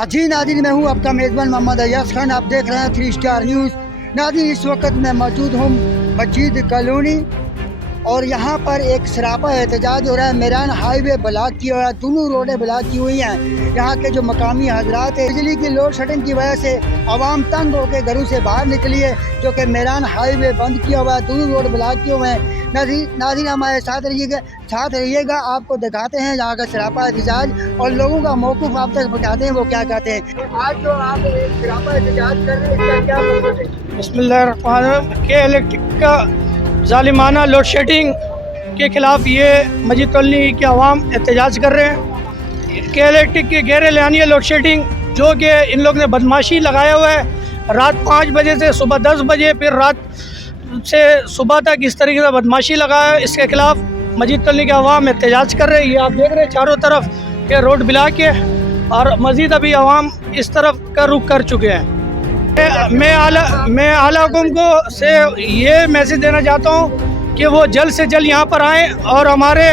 जी नाज़रीन, मैं हूँ आपका मेज़बान मोहम्मद अय्याज खान। आप देख रहे हैं 3 स्टार न्यूज़। नाज़रीन, इस वक्त मैं मौजूद हूँ मस्जिद कॉलोनी और यहाँ पर एक सरापा एहतजाज हो रहा है। मेरान हाईवे ब्लॉक किया हुआ है, दोनों रोडें ब्लॉक की हुई हैं। यहाँ के जो मकामी हजरात है, बिजली की लोड शेडिंग की वजह से आवाम तंग होकर घरों से बाहर निकली है, जो कि मेरान हाईवे बंद किया हुआ है, दोनों रोड ब्लॉक किए हुए हैं। नाज़रीन हमारे साथ रहिएगा, आपको दिखाते हैं यहाँ का सरापा एहतजाज और लोगों का मौक़िफ़ आप तक बताते हैं वो क्या कहते हैं। आज जो आप सरापा एहतजाज कर रहे हैं, इसका क्या मतलब है? बिस्मिल्लाहिर्रहमानिर्रहीम। के इलेक्ट्रिक का ज़ालिमाना लोड शेडिंग के ख़िलाफ़ ये मस्जिद कॉलोनी के अवाम एहतजाज कर रहे हैं। के इलेक्ट्रिक के गैर एलानिया लोड शेडिंग जो कि इन लोग ने बदमाशी लगाया हुआ है, रात 5 बजे से सुबह 10 बजे फिर रात से सुबह तक इस तरीके से बदमाशी लगाया है। इसके ख़िलाफ़ मस्जिद कॉलोनी के अवाम एहतजाज कर रहे हैं। ये आप देख रहे हैं चारों तरफ के रोड ब्लॉक है और मज़ीद अभी अवाम इस तरफ का रुख कर चुके हैं। मैं आला हुकुम को से ये मैसेज देना चाहता हूँ कि वो जल्द से जल्द यहाँ पर आएँ और हमारे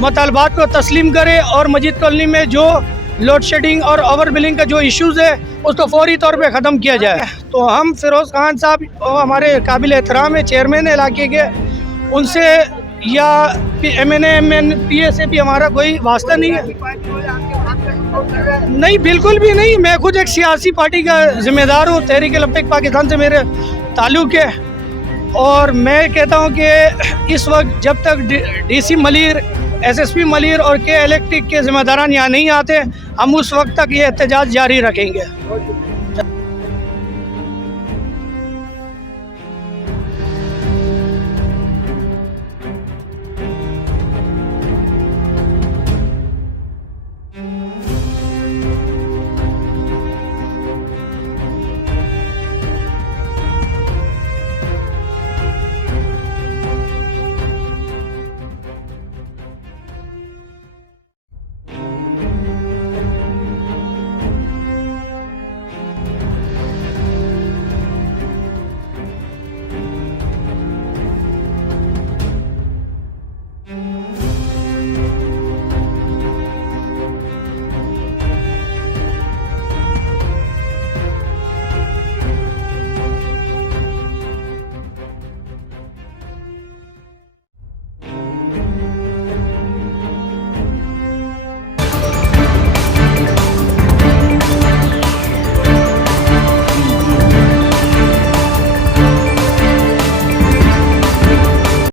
मुतालबात को तस्लीम करें और मस्जिद कॉलोनी में जो लोड शेडिंग और ओवर बिलिंग का जो इश्यूज़ है उसको फौरी तौर पे ख़त्म किया जाए। तो हम फ़िरोज़ खान साहब हमारे काबिल एहतराम है, चेयरमैन इलाके के, उनसे या MNA से भी हमारा कोई वास्ता नहीं है। नहीं, बिल्कुल भी नहीं। मैं खुद एक सियासी पार्टी का ज़िम्मेदार हूँ, तहरीक लब्बैक पाकिस्तान से मेरे ताल्लुक़ है और मैं कहता हूँ कि इस वक्त जब तक DC मलिर, SSP मलिर और के इलेक्ट्रिक के ज़िम्मेदारान यहाँ नहीं आते, हम उस वक्त तक ये एहतजाज जारी रखेंगे।